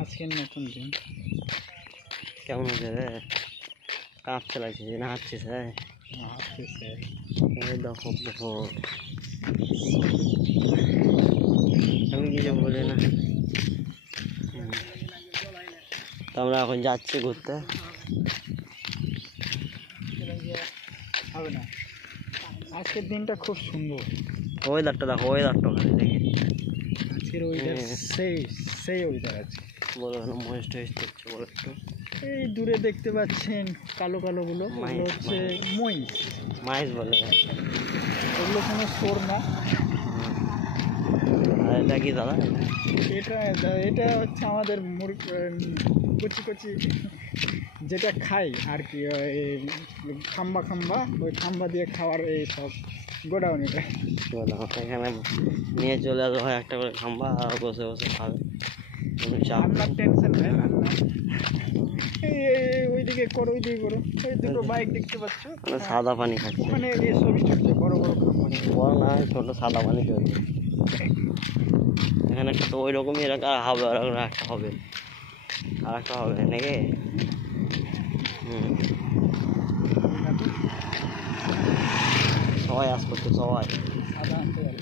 আজকের নতুন দিন কেমন হচ্ছে রে? কাঁপতে লাগছে না? হাঁটছিস? দেখো দেখো, আমি কিছু বলি না। তো আমরা এখন যাচ্ছি ঘুরতে। হবে না, আজকের দিনটা খুব সুন্দর। ওয়েদারটা দেখো, ওয়েদারটা ওখানে দেখি। আজকের ওয়েদার সেই ওয়েদার আছে। বলো না, মহেশ টহেশ দেখছো বলো একটু। এই দূরে দেখতে পাচ্ছেন কালো কালো গুলো, ওগুলো হচ্ছে মহিষ। মাইস বলে, ওগুলো কোনো সোর না। আর এটা কি দাদা? এটা হচ্ছে আমাদের কচি কচি যেটা খাই আর কি, খাম্বা ওই খাম্বা দিয়ে খাওয়ার এই সব গোডাউন। এটা এখানে নিয়ে চলে আসবো হয় একটা করে খাম্বা, আর বসে বসে খাবে, কোনো চাপ আপনার টেনশন নেই। ওইদিকে করো, ওইদিকে করো, ওই দুটো বাইক দেখতে পাচ্ছ, সাদা পানি খাচ্ছে ওখানে এই সবই চলছে, বড় বড় বড় না, ছোটো সাদা পানি চলছে এখানে। তো ওই রকমই এলাকা হবে, আর একটা হবে, আর একটা হবে নাকি? সবাই আস করছে, সবাই সাদা আনতে যাবে।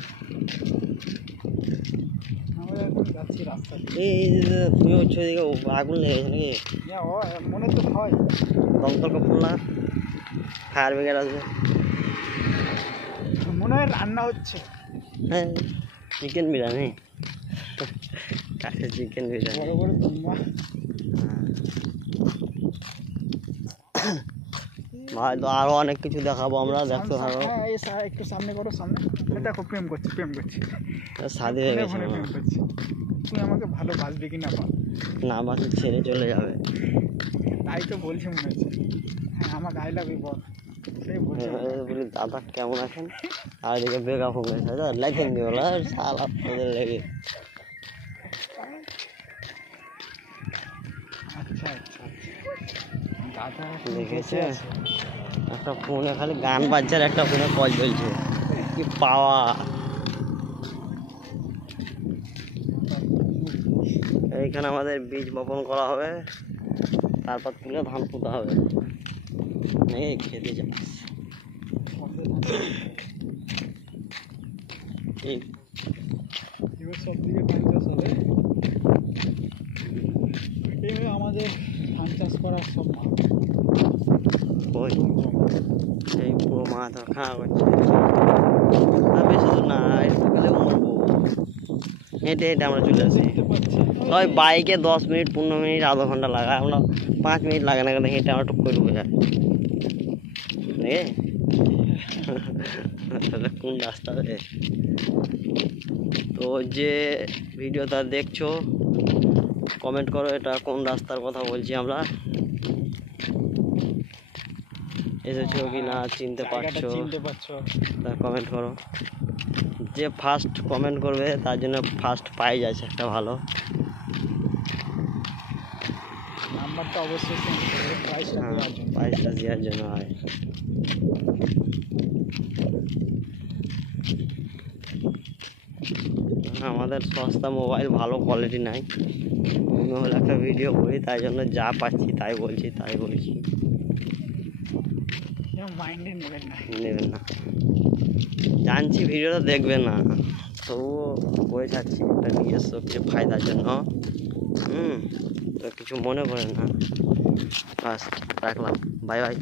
আমরা এখন যাচ্ছি রাস্তা দিয়ে। এই তুমি হচ্ছে ওইদিকে আগুন লেগেছে নাকি? মনে তো হয় দমকল কখন না, ফায়ার ব্রিগেড আসবে মনে হয়, রান্না হচ্ছে। হ্যাঁ, চিকেন বিরিয়ানি, কাছে চিকেন বিরিয়ানি, বড় বড় দুম্বা। ভাই তো আরো অনেক কিছু দেখাবো আমরা, দেখতে থাকো। একটু সামনে করো, সামনে দেখো, প্রেম করছি শাদি হয়ে গেছে, প্রেম করছি। তুই আমাকে ভালো বাসবি কি না বল? না বাসে ছেড়ে চলে যাবে, তাই তো বলছি মনে হচ্ছে। হ্যাঁ, আমাকে আই লাভ ইউ বল, সেই বলছি। বলি দাদা কেমন আছেন, আর এদিকে বেগা ফোন গেছে লেখেন দি বলো সাল আপনাদের লেগে। আচ্ছা আচ্ছা দাদা দেখেছে একটা ফোনে খালি গান বাজছে, আর একটা ফোনে কল চলছে, কি পাওয়া। এইখানে আমাদের বীজ বপন করা হবে, তারপর তুলে ধান পুঁতা হবে। নেই খেতে যাস সব দিকে ধান চাষ হবে। এইভাবে আমাদের ধান চাষ করার সব সেই পুরো মাছ খাওয়া করছে, বেশি দূর না, একটু গেলে মরবো। হেঁটে হেঁটে আমরা চলে আসি। তবে বাইকে 10 মিনিট 15 মিনিট আধা ঘন্টা লাগায়, আমরা 5 মিনিট লাগে না, কিন্তু হেঁটে আমরা টুক করে ঢুকে যাই। তাহলে কোন রাস্তা রে? তো যে ভিডিওটা দেখছো কমেন্ট করো, এটা কোন রাস্তার কথা বলছি আমরা, এসেছো কি না চিনতে পারছো তা কমেন্ট করো। যে ফার্স্ট কমেন্ট করবে তার জন্য ফার্স্ট প্রাইজ আছে একটা ভালো, নাম্বারটা অবশ্যই সেন্ড করবে, প্রাইজটা দেওয়ার জন্য হয়। আমাদের সস্তা মোবাইল, ভালো কোয়ালিটি নাই, আমি হলে একটা ভিডিও করি, তাই জন্য যা পাচ্ছি তাই বলছি, মাইন্ডে নেবেন না, জানছি ভিডিওটা দেখবেন না, তবুও করে যাচ্ছি একটা নিজস্ব কিছু ফায়দার জন্য। তো কিছু মনে করেন না, বাস রাখলাম, বাই বাই।